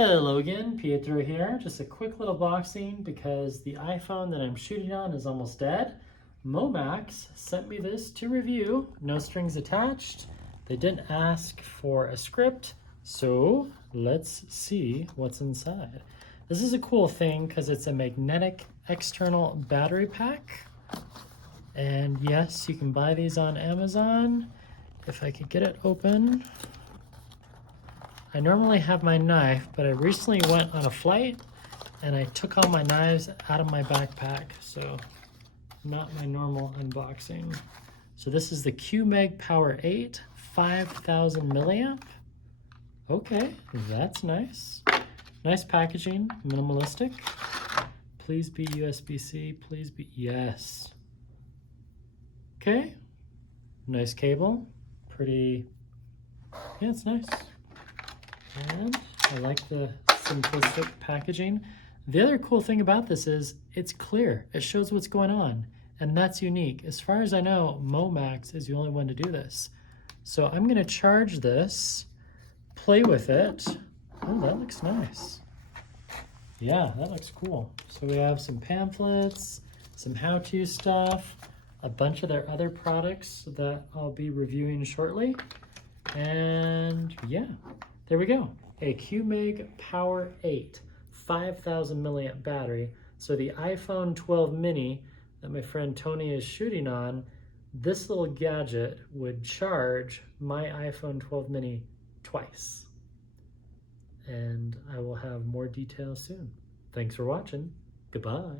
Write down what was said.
Hello again, Pietro here. Just a quick little boxing because the iPhone that I'm shooting on is almost dead. Momax sent me this to review, no strings attached. They didn't ask for a script, so let's see what's inside. This is a cool thing because it's a magnetic external battery pack. And yes, you can buy these on Amazon. If I could get it open. I normally have my knife, but I recently went on a flight and I took all my knives out of my backpack, so not my normal unboxing. So this is the Q.Mag Power8 5000 milliamp. Okay, that's nice. Nice packaging, minimalistic. Please be USB-C, please be, yes. Okay, nice cable, pretty, yeah, it's nice. And I like the simplistic packaging. The other cool thing about this is it's clear. It shows what's going on, and that's unique. As far as I know, Momax is the only one to do this. So I'm gonna charge this, play with it. Oh, that looks nice. Yeah, that looks cool. So we have some pamphlets, some how-to stuff, a bunch of their other products that I'll be reviewing shortly. And yeah, there we go. A Q.Mag Power8 5000 milliamp battery. So the iPhone 12 mini that my friend Tony is shooting on, this little gadget would charge my iPhone 12 mini twice. And I will have more details soon. Thanks for watching. Goodbye.